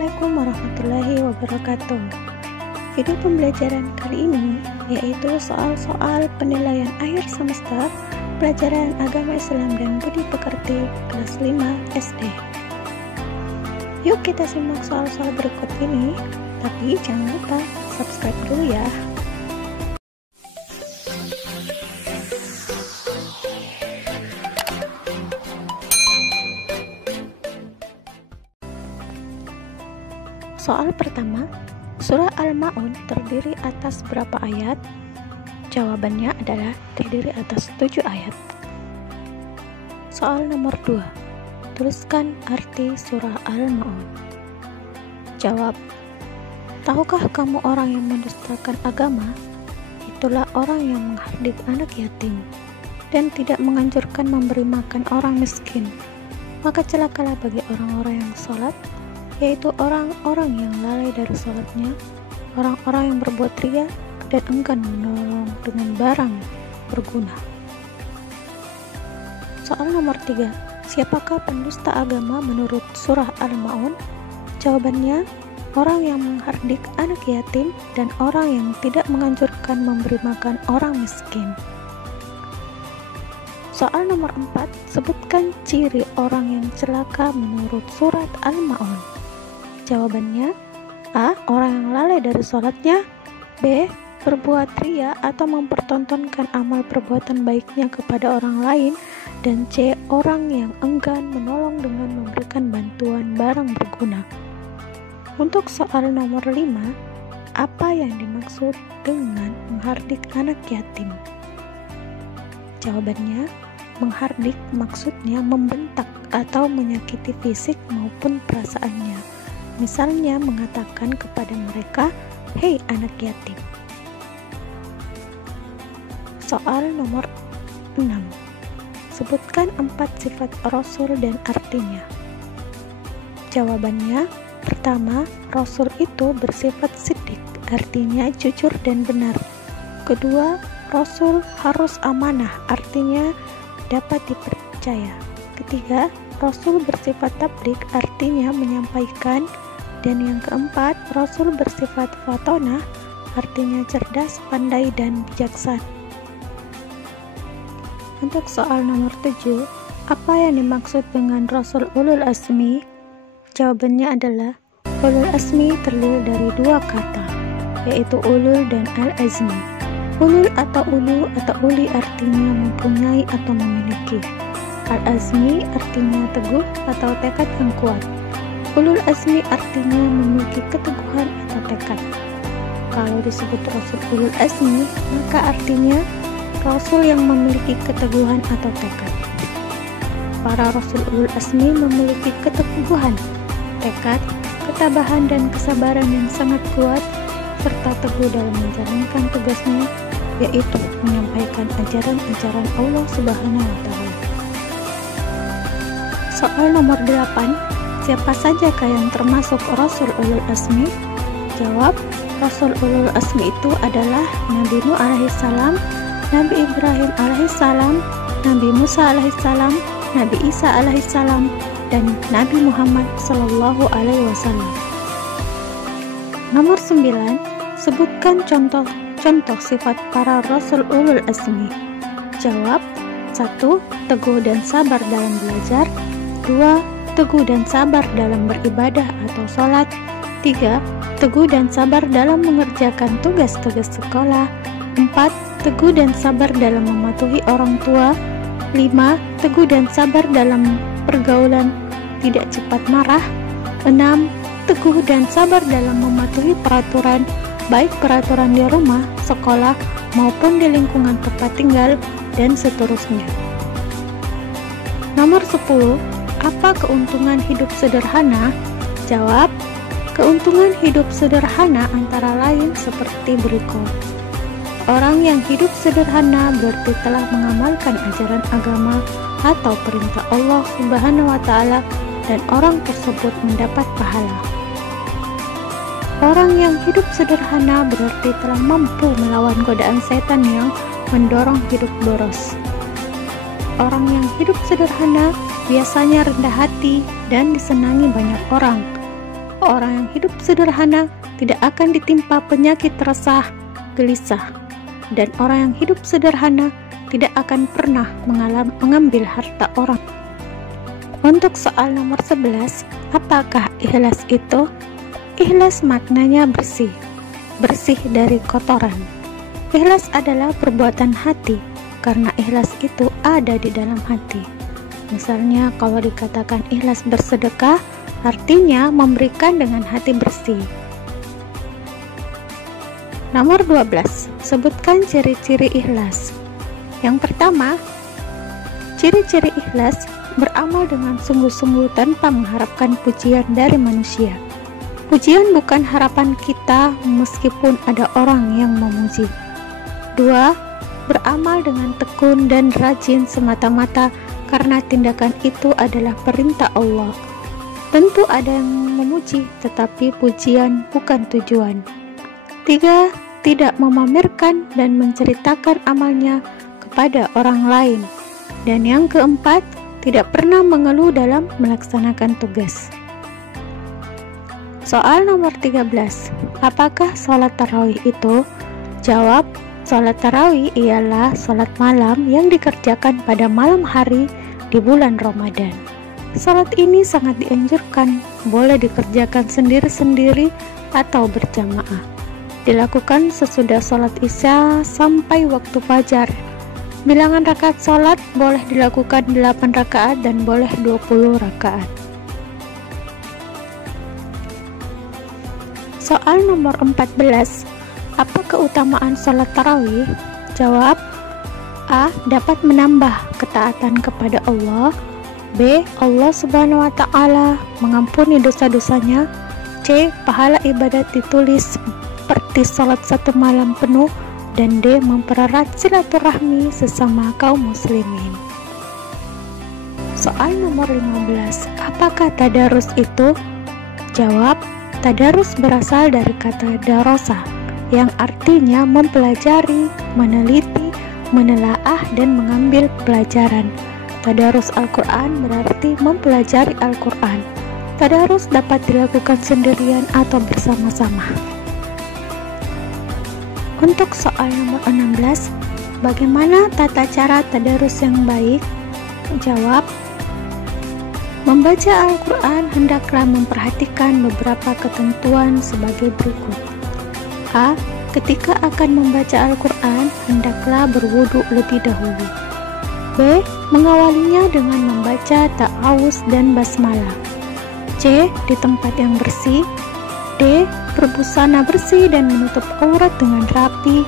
Assalamualaikum warahmatullahi wabarakatuh. Video pembelajaran kali ini yaitu soal-soal penilaian akhir semester pelajaran agama Islam dan budi pekerti kelas 5 SD. Yuk kita simak soal-soal berikut ini, tapi jangan lupa subscribe dulu ya. Soal pertama, surah Al-Ma'un terdiri atas berapa ayat? Jawabannya adalah terdiri atas 7 ayat. Soal nomor 2, tuliskan arti surah Al-Ma'un. Jawab, tahukah kamu orang yang mendustakan agama? Itulah orang yang menghardik anak yatim dan tidak menganjurkan memberi makan orang miskin. Maka celakalah bagi orang-orang yang sholat, yaitu orang-orang yang lalai dari sholatnya, orang-orang yang berbuat ria dan enggan menolong dengan barang berguna. Soal nomor 3, siapakah pendusta agama menurut surah Al-Ma'un? Jawabannya, orang yang menghardik anak yatim dan orang yang tidak menganjurkan memberi makan orang miskin. Soal nomor 4, sebutkan ciri orang yang celaka menurut surat Al-Ma'un. Jawabannya, A. Orang yang lalai dari sholatnya, B. Berbuat ria atau mempertontonkan amal perbuatan baiknya kepada orang lain, dan C. Orang yang enggan menolong dengan memberikan bantuan barang berguna. Untuk soal nomor 5, apa yang dimaksud dengan menghardik anak yatim? Jawabannya, menghardik maksudnya membentak atau menyakiti fisik maupun perasaannya. Misalnya mengatakan kepada mereka, "Hei anak yatim." Soal nomor 6, sebutkan 4 sifat Rasul dan artinya. Jawabannya, pertama, Rasul itu bersifat siddiq, artinya jujur dan benar. Kedua, Rasul harus amanah, artinya dapat dipercaya. Ketiga, Rasul bersifat tabligh, artinya menyampaikan. Dan yang keempat, Rasul bersifat fatonah, artinya cerdas, pandai, dan bijaksana. Untuk soal nomor 7, apa yang dimaksud dengan Rasul Ulul Azmi? Jawabannya adalah, Ulul Azmi terdiri dari 2 kata, yaitu ulul dan al-azmi. Ulul atau ulu atau uli artinya mempunyai atau memiliki. Al-azmi artinya teguh atau tekad yang kuat. Ulul azmi artinya memiliki keteguhan atau tekad. Kalau disebut Rasul Ulul Azmi, maka artinya Rasul yang memiliki keteguhan atau tekad. Para Rasul Ulul Azmi memiliki keteguhan, tekad, ketabahan dan kesabaran yang sangat kuat, serta teguh dalam menjalankan tugasnya, yaitu menyampaikan ajaran-ajaran Allah Subhanahu wa Ta'ala. Soal nomor 8, siapa sajakah yang termasuk Rasul Ulul Azmi? Jawab, Rasul Ulul Azmi itu adalah Nabi Nuh alaihissalam, Nabi Ibrahim alaihissalam, Nabi Musa alaihissalam, Nabi Isa alaihissalam, dan Nabi Muhammad sallallahu alaihi wasallam. Nomor 9, sebutkan contoh sifat para Rasul Ulul Azmi. Jawab, 1. Teguh dan sabar dalam belajar. 2. Teguh dan sabar dalam beribadah atau sholat. 3. Teguh dan sabar dalam mengerjakan tugas-tugas sekolah. 4. Teguh dan sabar dalam mematuhi orang tua. 5. Teguh dan sabar dalam pergaulan, tidak cepat marah. 6. Teguh dan sabar dalam mematuhi peraturan, baik peraturan di rumah, sekolah, maupun di lingkungan tempat tinggal, dan seterusnya. Nomor 10, apa keuntungan hidup sederhana? Jawab, keuntungan hidup sederhana antara lain seperti berikut. Orang yang hidup sederhana berarti telah mengamalkan ajaran agama atau perintah Allah Subhanahu wa Ta'ala, dan orang tersebut mendapat pahala. Orang yang hidup sederhana berarti telah mampu melawan godaan setan yang mendorong hidup boros. Orang yang hidup sederhana biasanya rendah hati dan disenangi banyak orang. Orang yang hidup sederhana tidak akan ditimpa penyakit resah, gelisah, dan orang yang hidup sederhana tidak akan pernah mengambil harta orang. Untuk soal nomor 11, apakah ikhlas itu? Ikhlas maknanya bersih, bersih dari kotoran. Ikhlas adalah perbuatan hati, karena ikhlas itu ada di dalam hati. Misalnya kalau dikatakan ikhlas bersedekah, artinya memberikan dengan hati bersih. Nomor 12, sebutkan ciri-ciri ikhlas. Yang pertama, ciri-ciri ikhlas beramal dengan sungguh-sungguh tanpa mengharapkan pujian dari manusia. Pujian bukan harapan kita meskipun ada orang yang memuji. 2, beramal dengan tekun dan rajin semata-mata karena tindakan itu adalah perintah Allah. Tentu ada yang memuji, tetapi pujian bukan tujuan. 3, tidak memamerkan dan menceritakan amalnya kepada orang lain. Dan yang keempat, tidak pernah mengeluh dalam melaksanakan tugas. Soal nomor 13, apakah sholat tarawih itu? Jawab, sholat tarawih ialah sholat malam yang dikerjakan pada malam hari di bulan Ramadan. Salat ini sangat dianjurkan, boleh dikerjakan sendiri-sendiri atau berjamaah. Dilakukan sesudah sholat isya sampai waktu fajar. Bilangan rakaat sholat boleh dilakukan 8 rakaat dan boleh 20 rakaat. Soal nomor 14, apa keutamaan sholat tarawih? Jawab, A. Dapat menambah ketaatan kepada Allah. B. Allah Subhanahu wa Ta'ala mengampuni dosa-dosanya. C. Pahala ibadat ditulis seperti sholat 1 malam penuh. Dan D. Mempererat silaturahmi sesama kaum muslimin. Soal nomor 15, apakah tadarus itu? Jawab, tadarus berasal dari kata darosa yang artinya mempelajari, meneliti, menelaah, dan mengambil pelajaran. Tadarus Al-Quran berarti mempelajari Al-Quran. Tadarus dapat dilakukan sendirian atau bersama-sama. Untuk soal nomor 16, bagaimana tata cara tadarus yang baik? Jawab, membaca Al-Quran hendaklah memperhatikan beberapa ketentuan sebagai berikut. A. Ketika akan membaca Al-Quran, hendaklah berwudu lebih dahulu. B. Mengawalinya dengan membaca ta'awuz dan basmalah. C. Di tempat yang bersih. D. Berbusana bersih dan menutup aurat dengan rapi.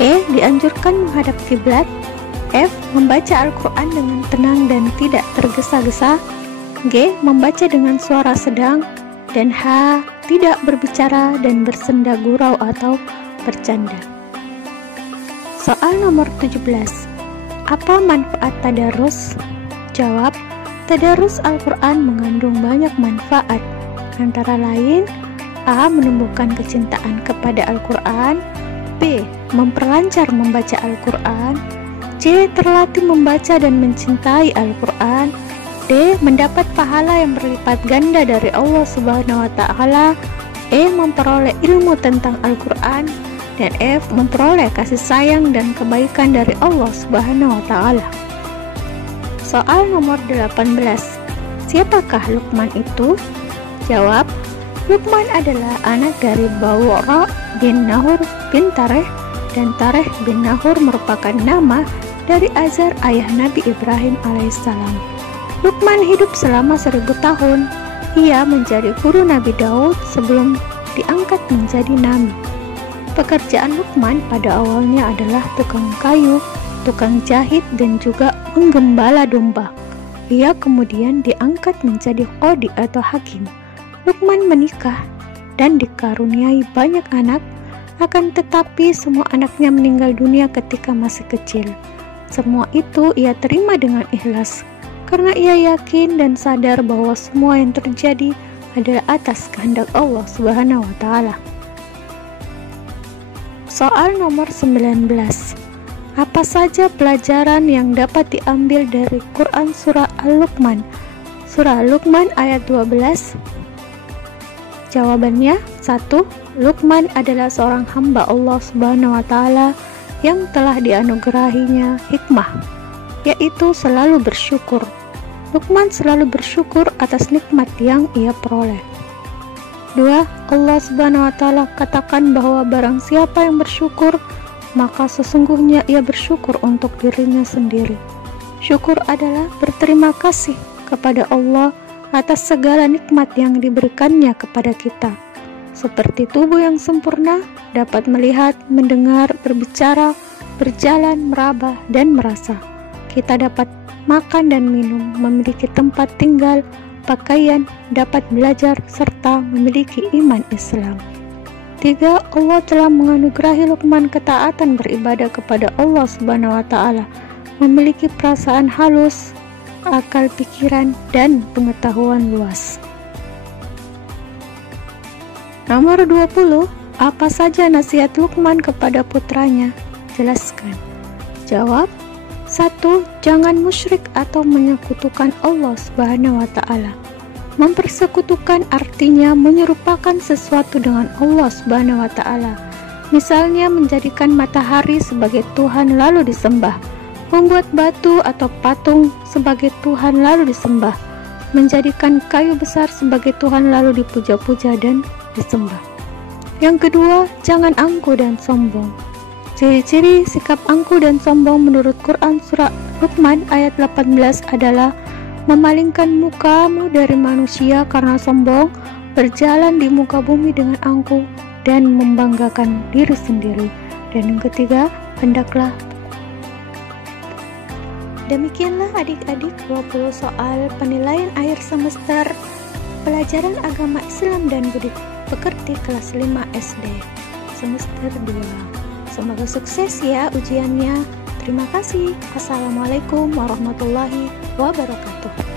E. Dianjurkan menghadap kiblat. F. Membaca Al-Quran dengan tenang dan tidak tergesa-gesa. G. Membaca dengan suara sedang. Dan H. Tidak berbicara dan bersenda gurau atau bercanda. Soal nomor 17, apa manfaat tadarus? Jawab, tadarus Al-Quran mengandung banyak manfaat, antara lain A. Menumbuhkan kecintaan kepada Al-Quran. B. Memperlancar membaca Al-Quran. C. Terlatih membaca dan mencintai Al-Quran. D. Mendapat pahala yang berlipat ganda dari Allah Subhanahu wa Ta'ala. E. Memperoleh ilmu tentang Al-Quran. Dan F. Memperoleh kasih sayang dan kebaikan dari Allah Subhanahu wa Ta'ala. Soal nomor 18, siapakah Luqman itu? Jawab, Luqman adalah anak dari Bawra bin Nahur bin Tareh, dan Tareh bin Nahur merupakan nama dari Azar ayah Nabi Ibrahim alaihissalam. Luqman hidup selama 1000 tahun. Ia menjadi guru Nabi Daud sebelum diangkat menjadi nabi. Pekerjaan Luqman pada awalnya adalah tukang kayu, tukang jahit, dan juga menggembala domba. Ia kemudian diangkat menjadi qadi atau hakim. Luqman menikah dan dikaruniai banyak anak, akan tetapi semua anaknya meninggal dunia ketika masih kecil. Semua itu ia terima dengan ikhlas, karena ia yakin dan sadar bahwa semua yang terjadi adalah atas kehendak Allah Subhanahu wa Ta'ala. Soal nomor 19, apa saja pelajaran yang dapat diambil dari Quran surah Al-Luqman? Surah Al-Luqman ayat 12. Jawabannya, 1. Luqman adalah seorang hamba Allah Subhanahu wa Ta'ala yang telah dianugerahinya hikmah, yaitu selalu bersyukur. Luqman selalu bersyukur atas nikmat yang ia peroleh. 2. Allah Subhanahu wa Ta'ala katakan bahwa barang siapa yang bersyukur, maka sesungguhnya ia bersyukur untuk dirinya sendiri. Syukur adalah berterima kasih kepada Allah atas segala nikmat yang diberikannya kepada kita, seperti tubuh yang sempurna, dapat melihat, mendengar, berbicara, berjalan, meraba, dan merasa. Kita dapat makan dan minum, memiliki tempat tinggal, pakaian, dapat belajar, serta memiliki iman Islam. 3. Allah telah menganugerahi Luqman ketaatan beribadah kepada Allah Subhanahu wa Ta'ala, memiliki perasaan halus, akal pikiran, dan pengetahuan luas. Nomor 20. Apa saja nasihat Luqman kepada putranya? Jelaskan. Jawab. 1. Jangan musyrik atau menyekutukan Allah Subhanahu wa Ta'ala. Mempersekutukan artinya menyerupakan sesuatu dengan Allah Subhanahu wa Ta'ala. Misalnya menjadikan matahari sebagai Tuhan lalu disembah, membuat batu atau patung sebagai Tuhan lalu disembah, menjadikan kayu besar sebagai Tuhan lalu dipuja-puja dan disembah. Yang kedua, jangan angkuh dan sombong. Ciri-ciri sikap angkuh dan sombong menurut Quran surah Luqman ayat 18 adalah memalingkan mukamu dari manusia karena sombong, berjalan di muka bumi dengan angkuh, dan membanggakan diri sendiri. Dan yang ketiga, hendaklah. Demikianlah adik-adik 20 soal penilaian akhir semester pelajaran agama Islam dan budi pekerti kelas 5 SD semester 2. Semoga sukses ya ujiannya. Terima kasih. Assalamualaikum warahmatullahi wabarakatuh.